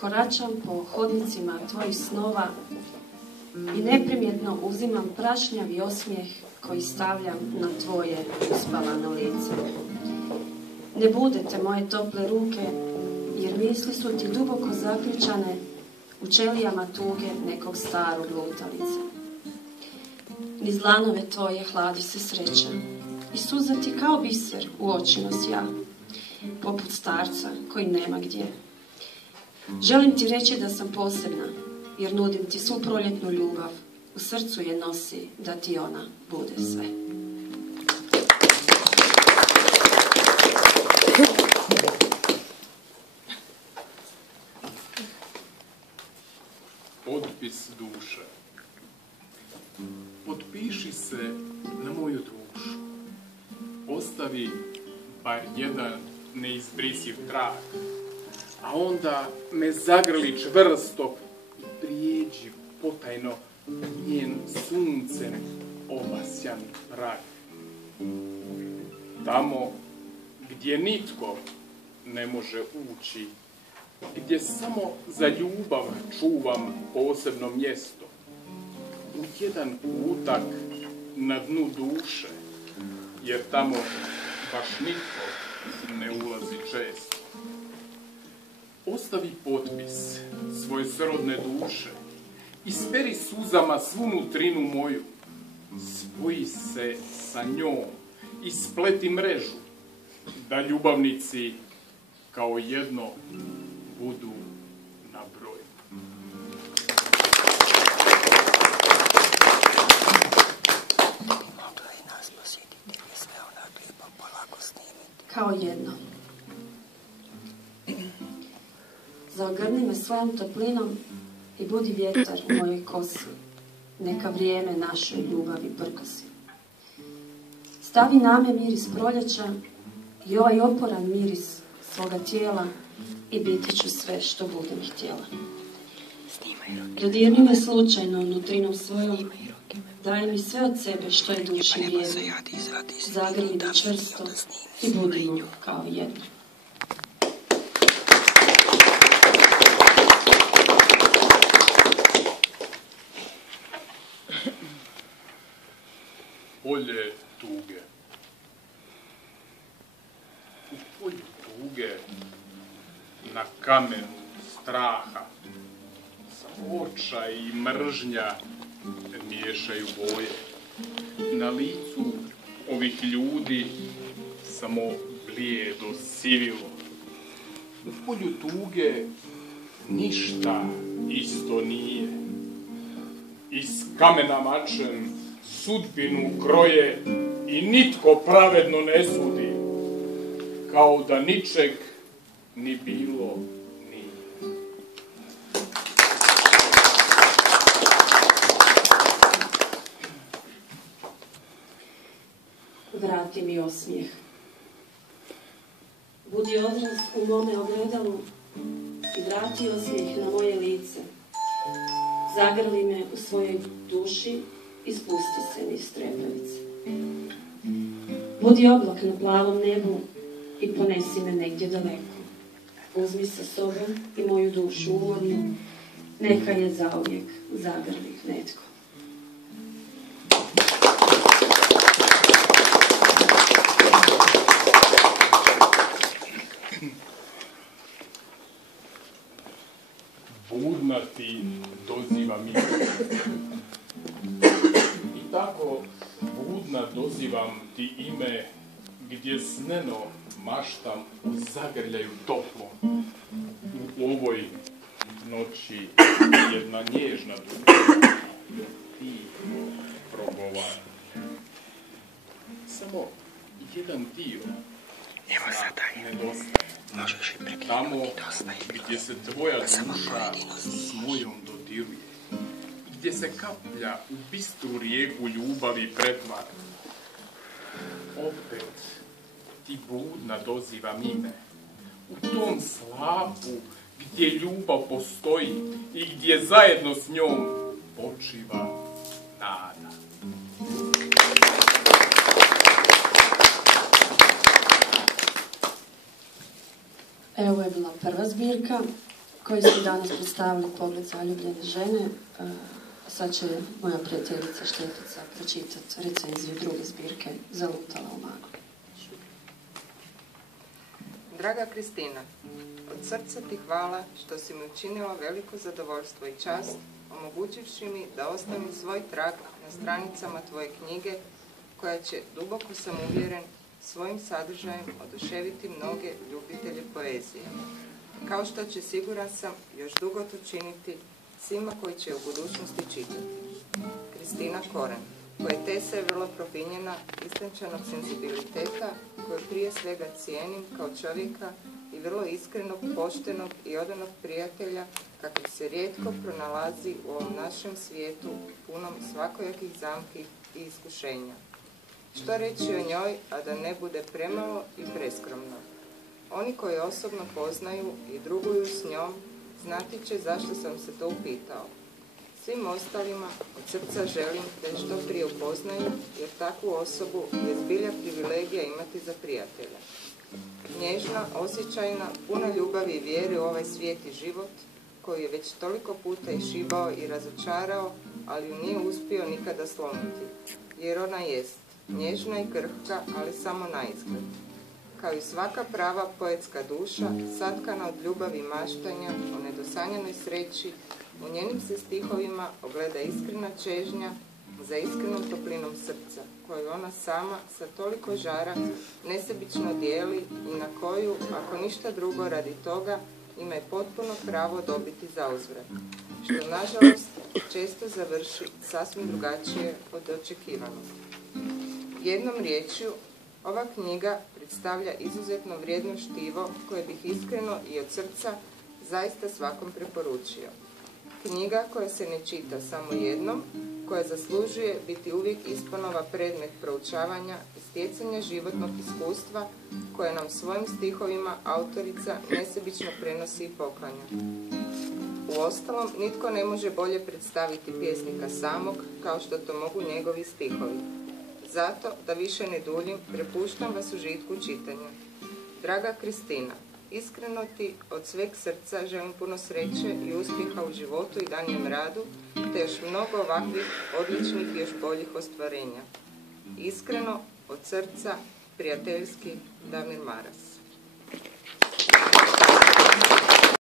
Koračam po hodnicima tvojih snova i neprimjetno uzimam prašnjavi osmijeh koji stavljam na tvoje uspavano lice. Ne budete moje tople ruke, jer misli su ti duboko zaključane u ćelijama tuge nekog starog lutalice. Niz dlanove tvoje hladi se sreća i suza ti kao biser u očima sja, poput starca koji nema gdje. Želim ti reći da sam posebna, jer nudim ti svu proljetnu ljubav, u srcu je nosi da ti ona bude sve. Potpis duše. Potpiši se na moju dušu. Ostavi bar jedan neizbrisiv trag, a onda me zagrli čvrsto i prijeđi potajno njen suncem obasjan prag. Tamo gdje nitko ne može ući, gdje samo za ljubav čuvam posebno mjesto, u jedan kutak na dnu duše, jer tamo baš nitko ne ulazi često. Ostavi potpis svoje srodne duše, isperi suzama svu nutrinu moju, spoji se sa njom i spleti mrežu, da ljubavnici kao jedno budu na broju. Kao jedno. Zaogrni me svojom toplinom i budi vjetar u mojoj kosi. Neka vrijeme našoj ljubavi prkosi. Stavi na me miris proljeća i ovaj oporan miris svoga tijela i biti ću sve što budem htjela. Dodirni me slučajno nutrinom svojom, daj mi sve od sebe što je duši vrijedno. Zagrli me čvrsto i budimo kao jedno. Polje tuge. U polju tuge, na kamen straha, očaj i mržnja miješaju boje. Na licu ovih ljudi samo blijedo sivilo. U polju tuge ništa isto nije. Iz kamena mačem sudbinu kroje i nitko pravedno ne sudi, kao da ničeg ni bilo nije. Vrati mi osmijeh. Budi odraz u mome ogledalu i vrati osmijeh na moje lice. Zagrli me u svojoj duši i spusti se niz trepavice. Budi oblak na plavom nebu i ponesi me negdje daleko. Uzmi sa sobom i moju dušu umornu, neka je zauvijek zagrli netko. Budna ti doziva mi. I tako budna dozivam ti ime, gdje sneno maštam u zagrljaju toplom. U ovoj noći jedna nježna duša ti progovara. Samo jedan dio nedostaje. Tamo gdje se tvoja duša s mojom dodiruje, gdje se kaplja u bistru rijeku ljubavi pretvara. Opet ti budna dozivam ime, u tom slapu gdje ljubav postoji i gdje zajedno s njom počiva nada. Evo je bila prva zbirka koji ste danas predstavili Pogled zaljubljene žene. Sad će moja prijateljica Štefica pročitati recenziju druge zbirke Zalutala u maglu. Draga Kristina, od srca ti hvala što si mi učinila veliko zadovoljstvo i čast, omogućivši mi da ostavim svoj trag na stranicama tvoje knjige, koja će, duboko sam uvjeren, svojim sadržajem oduševiti mnoge ljubitelje poezije. Kao što će, siguran sam, još dugo to činiti svima koji će u budućnosti čitati. Kristina Koren, poetesa je vrlo profinjena, istančanog senzibiliteta, koju prije svega cijenim kao čovjeka i vrlo iskrenog, poštenog i odanog prijatelja, kakav se rijetko pronalazi u ovom našem svijetu punom svakojakih zamki i iskušenja. Što reći o njoj, a da ne bude premalo i preskromno? Oni koji osobno poznaju i druguju s njom, znati će zašto sam se to upitao. Svim ostalima od srca želim da je što prije upoznaju, jer takvu osobu je zbilja privilegija imati za prijatelja. Nježna, osjećajna, puna ljubavi i vjere u ovaj svijet i život, koji je već toliko puta išibao i razočarao, ali ju nije uspio nikada slomiti. Jer ona jest nježna i krhka, ali samo naizgled. Kao i svaka prava poetska duša, satkana od ljubavi i maštanja o nedosanjanoj sreći, u njenim se stihovima ogleda iskrena čežnja za iskrenom toplinom srca, koju ona sama sa toliko žara nesebično dijeli i na koju, ako ništa drugo radi toga, ima je potpuno pravo dobiti zauzvrat, što nažalost često završi sasvim drugačije od očekivanog. Jednom riječju, ova knjiga predstavlja izuzetno vrijedno štivo koje bih iskreno i od srca zaista svakom preporučio. Knjiga koja se ne čita samo jednom, koja zaslužuje biti uvijek isponova predmet proučavanja i stjecanja životnog iskustva koje nam svojim stihovima autorica nesebično prenosi i poklanja. Uostalom, nitko ne može bolje predstaviti pjesnika samog kao što to mogu njegovi stihovi. Zato, da više ne duljim, prepuštam vas užitku čitanja. Draga Kristina, iskreno ti od sveg srca želim puno sreće i uspjeha u životu i danjem radu, te još mnogo ovakvih odličnih i još boljih ostvarenja. Iskreno, od srca, prijateljski, Damir Maras.